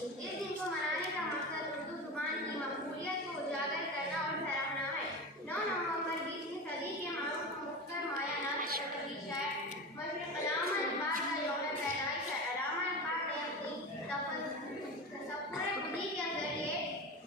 इस दिन को मनाने का मकसद उर्दू जुबान की मकबूलियत को उजागर करना और सराहना है। 9 नवंबर 20वीं सदी के मारूफ मुख्तर मायाना कवि शायर मशरक़ अल्लामा इक़बाल का यौम पैदाइश है। अल्लामा इक़बाल ने अपनी तफक्कुर खुदी के जरिए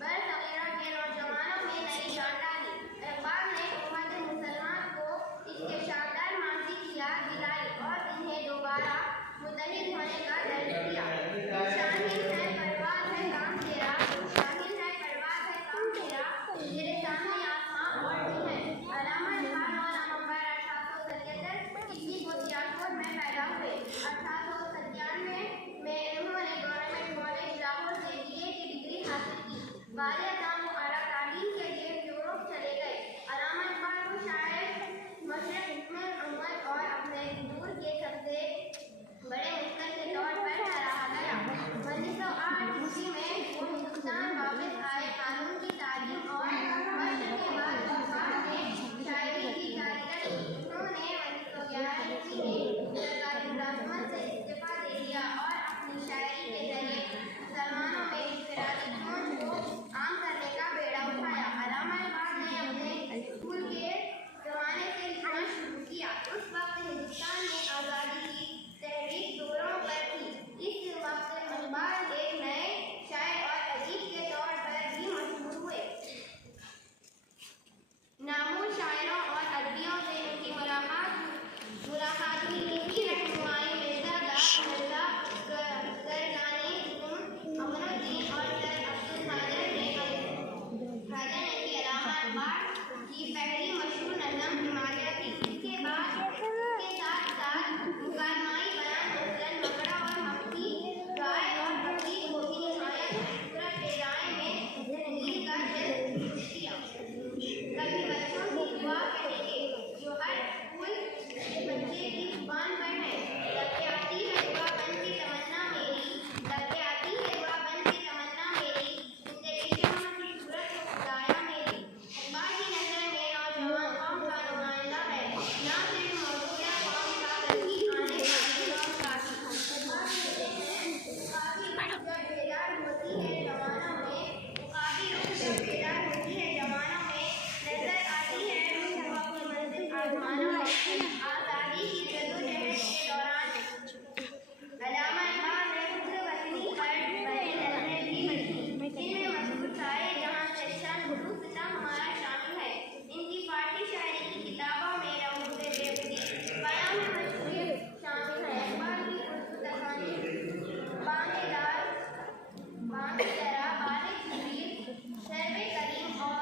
बरसग़ीरा के नौजवानों में नई जान डाली। इक़बाल ने उम्मत मुसलमान को इसके शानदार माज़ी की याद दिलाई और इन्हें दोबारा मुत्तहिद होने का दर्ज दिया। शाहीन है परवाज़ है काम तेरा, शाहीन है परवाज़ है काम तेरा, तेरे सामने आसमां और भी है। अल्लामा इक़बाल 9 नवंबर 1877 ईस्वी को सियालकोट में पैदा हुए। 1897 में उन्होंने गवर्नमेंट कॉलेज लाहौर से BA की डिग्री हासिल की। बालिग़ वो आला तालीम के लिए यूरोप चले गए। अल्लामा इक़बाल को शायर मशरक़ हिकमत अहमद और अपने दूर के सबसे बड़े मुस्कर के तौर पर सराहा गया। 1908 ईस्वी में वो हिंदुस्तान वापस आए। कानून की तालीम और मशक़ के बाद इक़बाल ने शायरी की जारी रखी। उन्होंने 1911 ईस्वी में सरकारी मुलाज़मत से इस्तीफ़ा दे दिया और अपनी शायरी के जरिए मुसलमानों में इनफ़िरादी सोच को आम करने का बेड़ा उठाया। अल्लामा इक़बाल ने अपने स्कूल के ज़माने से लिखना शुरू किया। उस वक्त हिंदुस्तान में आज़ादी की तहरीक जोरों पर थी। इस वक्त इक़बाल एक नए शायर और अदीब के तौर पर भी मशहूर हुए। नामूर शायरों और अदबियों से उनकी मुलाकात हुई। इनकी रहनुमाई मिर्ज़ा गरगानी, अमरुद्दीन और सर अब्दुल कादिर ने की। अल्लामा इक़बाल की पहली मशहूर नज़म हिमालय थी। इसके साथ साथ मुकादमाई बयान मसलन मकड़ा और मक्खी, गाय और बकरी को भी निहायत खूबसूरत बेजाए में तहरीर का जज्ब किया। कभी बच्चों की दुआ कहेंगे जो हर स्कूल बच्चे की जुबान पर है। जब के आती है दुआ बन की तमन्ना मेरी, जब के आती है दुआ बन की तमन्ना मेरी, जिंदगी शम्म की सूरत हो खुदाया मेरी। इक़बाल की नज़र में नौजवान कौम का नुमाइंदा है, ना सिर्फ मौजूदा कौम का बल्कि आने वाली कौम का भी। जब बेदार होती है जवानों में, जब बेदार होती है जवानों में, नजर आती है वो अपनी मंजिल आसमानों में। आज़ादी की जद्दोजहद के दौरान अल्लामा इक़बाल ने खुद वतनी पर बड़ी नज़रें भी लिखी। इनमें मशहूर शायरी जहां से शन गुरु सितम हमारा शामिल है। इनकी फारसी शायरी की किताबों में रमूज़े बेखुदी, बयान में मशहूर शामिल है। इक़बाल की उर्दू तसानीफ बांगेदार, बांग जरा, बारिक कबीर, सर्वे करीम और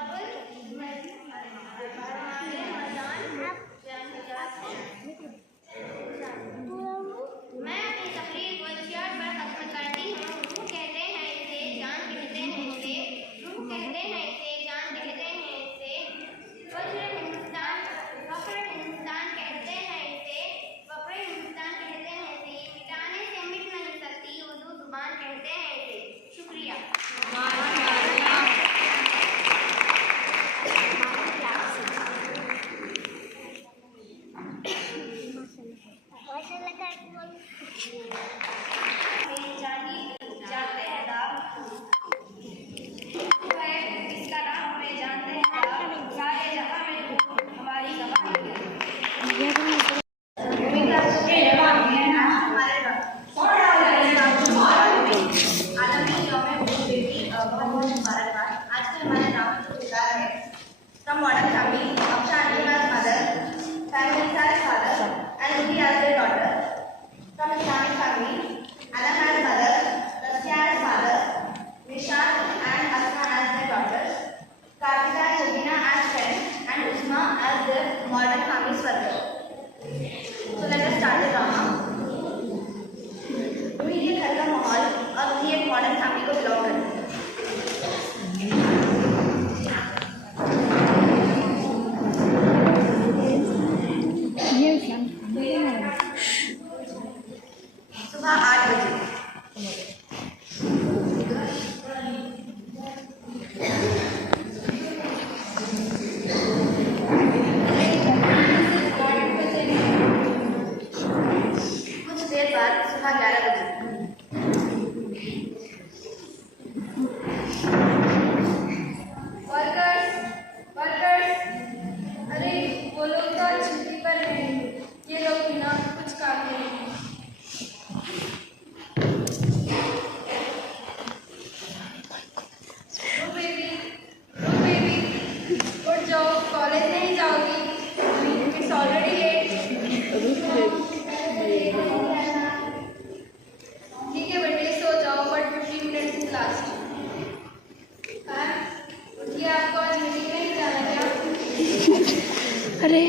मैं अपनी तकरीर को इस शेर पर खत्म करती हूँ। रूह कहते हैं इसे, जान कहते हैं इसे, रूह कहते हैं इसे, जान कहते हैं इसे, फख्र हिंदुस्तान कहते हैं इसे, फख्र हिंदुस्तान कहते हैं इसे, ये मिटाने से मिट नहीं सकती उर्दू जुबान कहते हैं इसे। शुक्रिया। From modern family, Aksha Anjum as mother, Fahim as father, and Ruhi as their daughter. From Islamic family, Alam as mother, Rasya as father, Nishat and Asma as their daughters, Kartika and Rubina as friends, and Usma as their modern family further. So let us start the drama. Ruhi के घर का माहौल और रूही एक modern family को belong करती है। अरे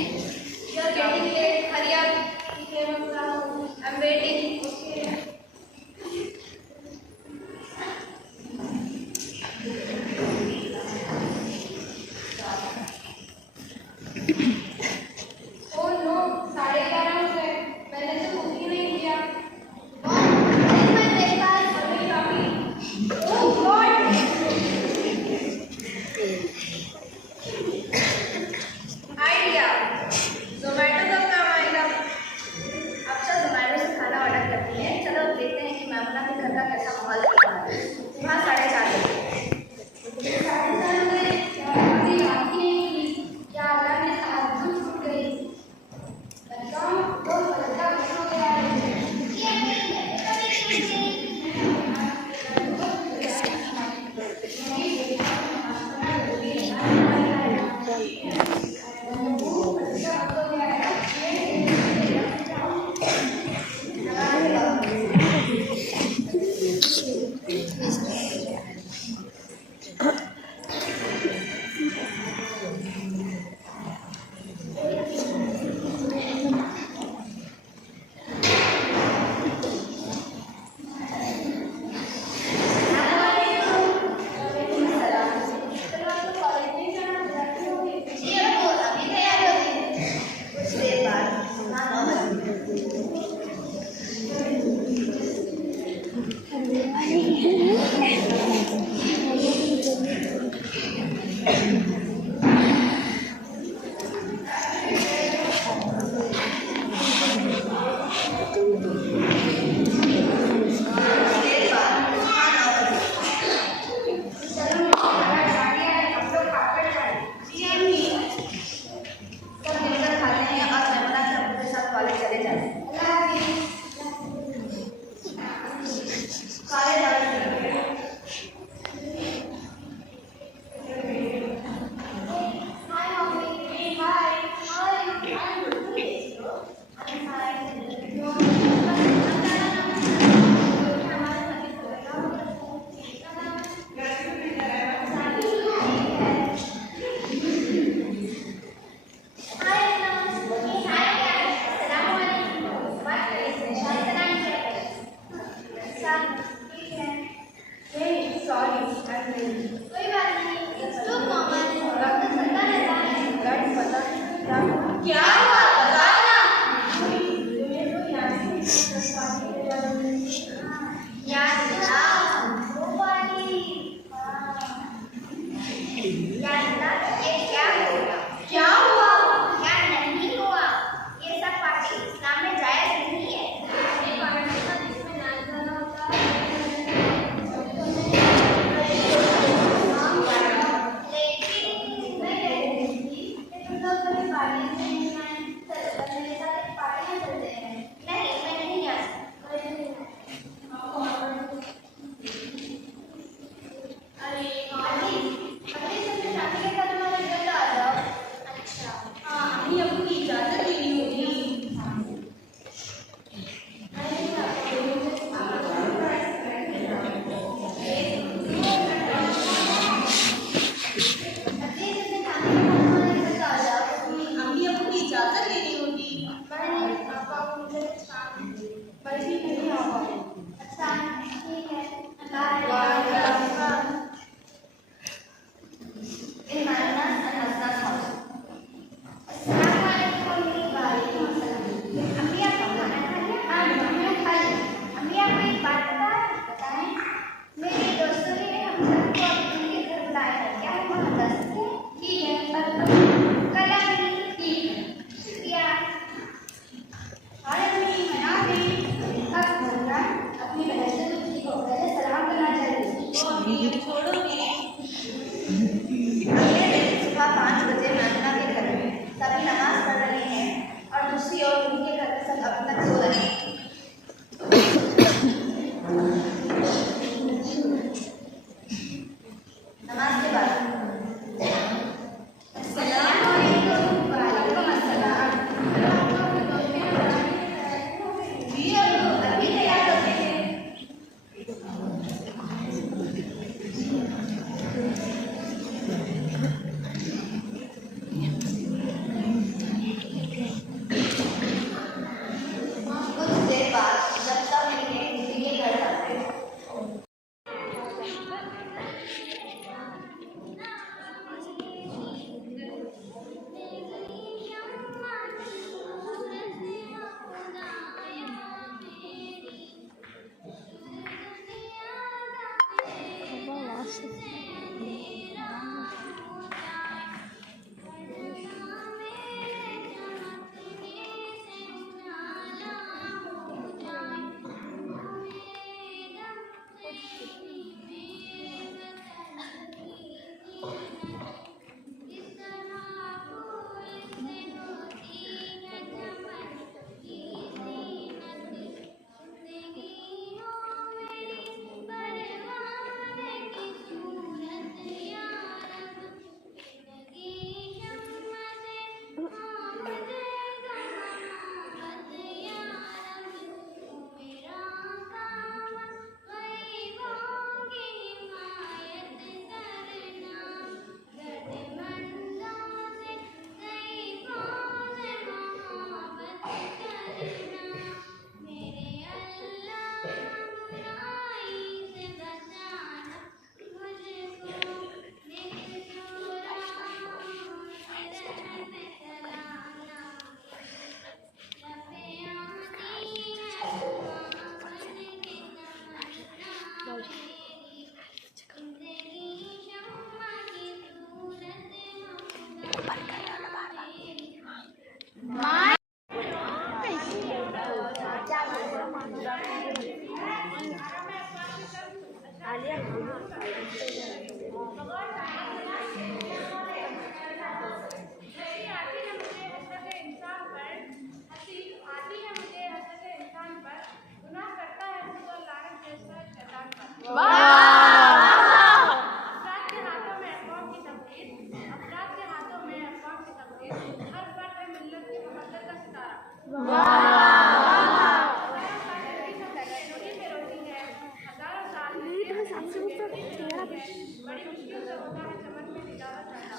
होता है चमन में सितारा चढ़ा।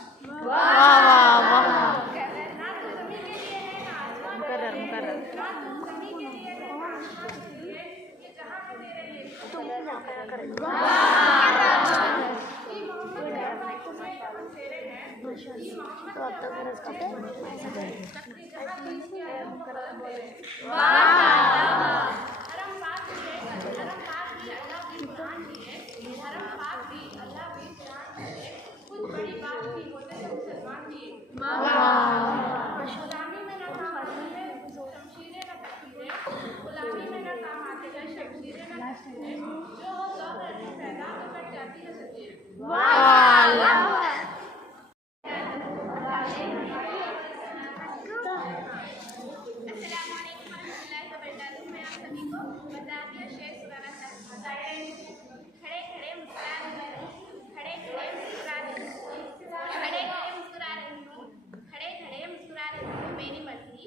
वाह वाह वाह। ना तो जमीन के लिए है ना आसमान के लिए, ना तो जमीन के लिए है ना आसमान के लिए, ये जहां है तेरे लिए। ये मोहम्मद के अल्लाह को में अपन तेरे हैं, ये मोहम्मद के अल्लाह को में शक्ति जहां की इसके अल्लाह को बदल दे। धर्म पाक भी अल्लाह भी कुरान भी है, धर्म पाक भी अल्लाह भी कुरान भी है, कुछ बड़ी बात भी होते तो मुसलमान भी है। गुलामी में न काम आती है शमशीरें न तकदीरें, गुलामी में न काम आती है शमशीरें न तकदीरें, जो हो ज़ौक़ रहे पैदा तो कट जाती है सजीरें। अस्सलामुअलैकुम वरहमतुल्लाहि वबरकातुहू। मैं आप सभी को बतातिया शेर सुनाना चाहती हूँ। खड़े खड़े मुस्कुरा रही हूँ, खड़े खड़े मुस्कुरा रही हूँ, खड़े खड़े मुस्कुरा रही हूँ, खड़े खड़े मुस्कुरा रही हूँ मेरी मर्जी,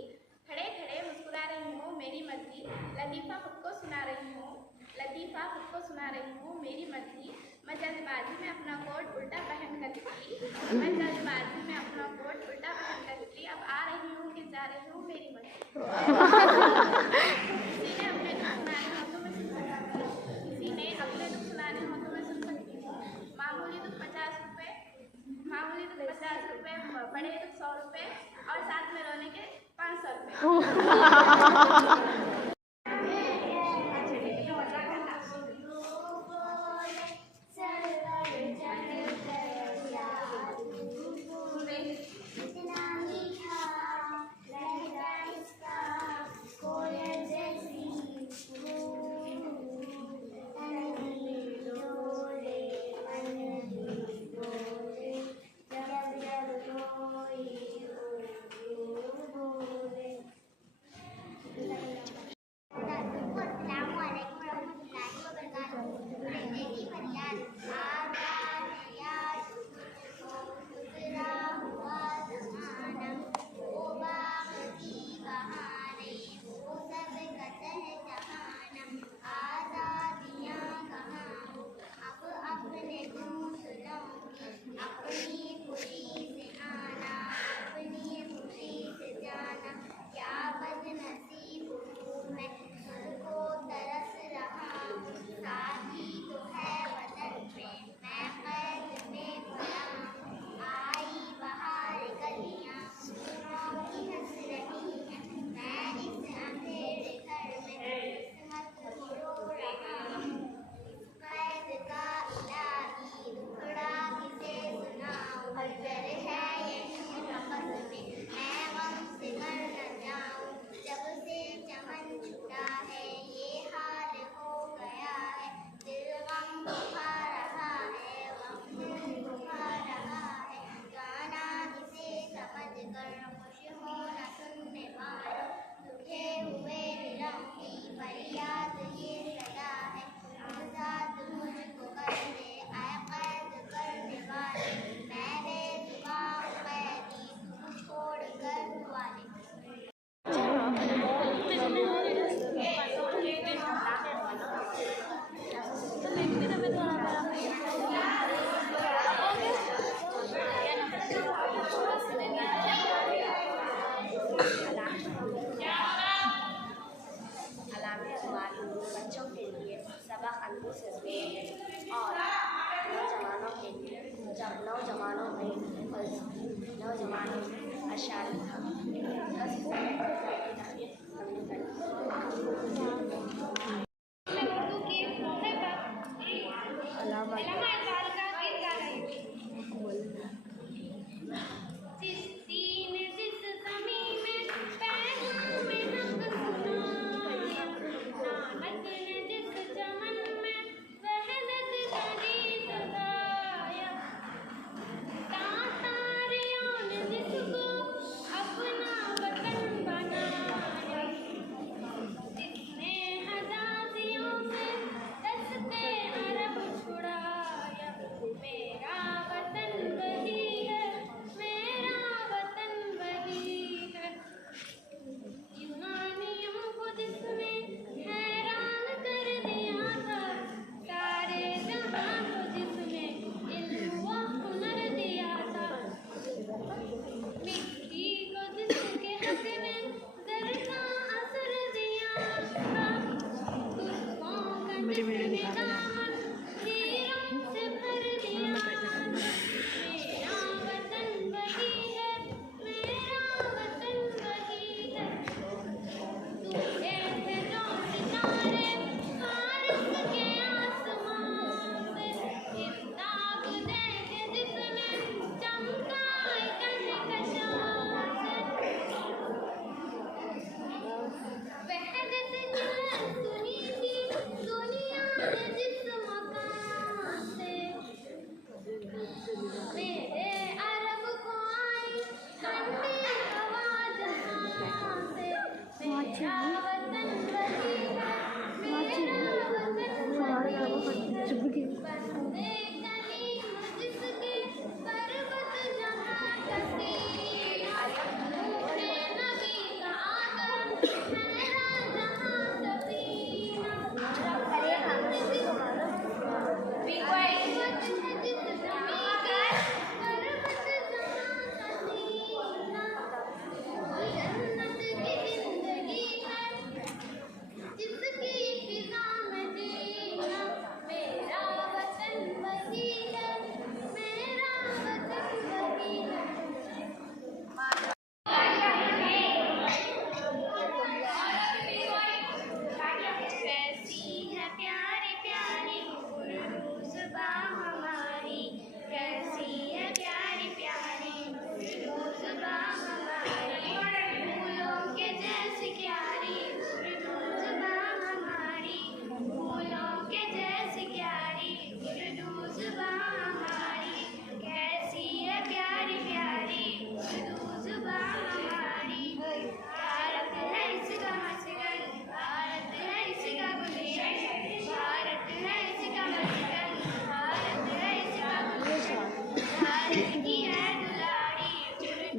खड़े खड़े मुस्कुरा रही हूँ मेरी मर्जी, लतीफ़ा खुद को सुना रही हूँ, लतीफ़ा खुद को सुना रही हूँ मेरी मर्जी। मैं जल्दबाजी में अपना कोट उल्टा पहन कर निकली, मैं जल्दबाजी में अपना कोट उल्टा पहन कर निकली, अब आ रही हूँ कि जा रही हूँ मेरी मर्जी। किसी ने अपने दुख सुनाने हो तो मैं सुन सकती हूँ, किसी ने अपने दुख सुनाने हो तो मैं सुन सकती हूँ। मामूली दुख 50 रुपये, मामूली दुख 50 रुपये, बड़े दुख 100 रुपये और साथ में रोने के 500 रुपये। नौजवानों में अशार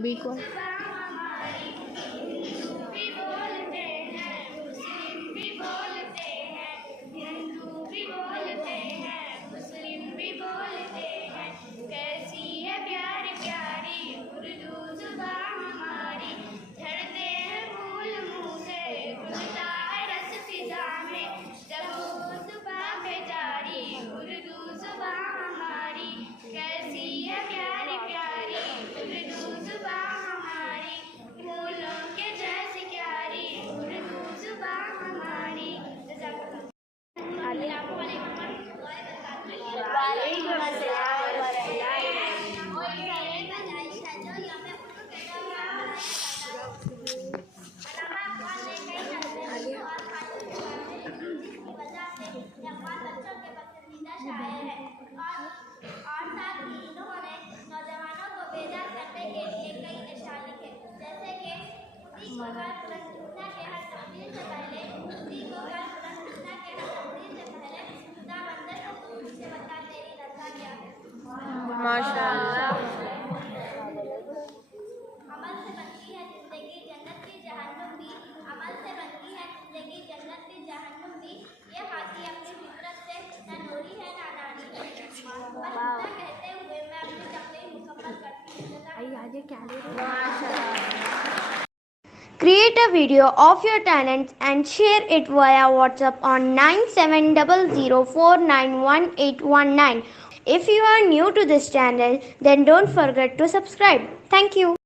बी को हमारी हिंदू भी बोलते हैं, मुस्लिम भी बोलते हैं, हिंदू भी बोलते हैं, मुस्लिम भी बोलते हैं। कैसी है प्यारी प्यारी उर्दू जुबान हमारी, झड़ते हैं फूल मुँह से, घुलता है रस फिजा में, जब वो जुबान पे जारी उर्दू जुबान हमारी। कैसी है प्यारी प्यारी उर्दू जुबान हमारी, फूलों के जैसी प्यारी उर्दू जुबान हमारी। और साथ ही इन्होंने नौजवानों को बेदार करने के लिए कई इशारे लिखे, जैसे कि उसी को कर बुलंद उठना के हर तकदीर से पहले, उसी को कर बुलंद उठना के हर तकदीर से पहले, खुदा बंदर को तू मुझसे बता तेरी रजा क्या है। माशाअल्लाह। अमल से बनती है जिंदगी जन्नत की जहन्नुम भी, अमल से बनती है जिंदगी जन्नत की जहन्नुम भी, ये हाथी अपनी फितरत से न नूरी है ना नानी। बस इतना कहते हुए मैं अपनी तकरीर मुकम्मल करती हूँ। Create a video of your talents and share it via WhatsApp on 9700491819. If you are new to this channel, then don't forget to subscribe. Thank you.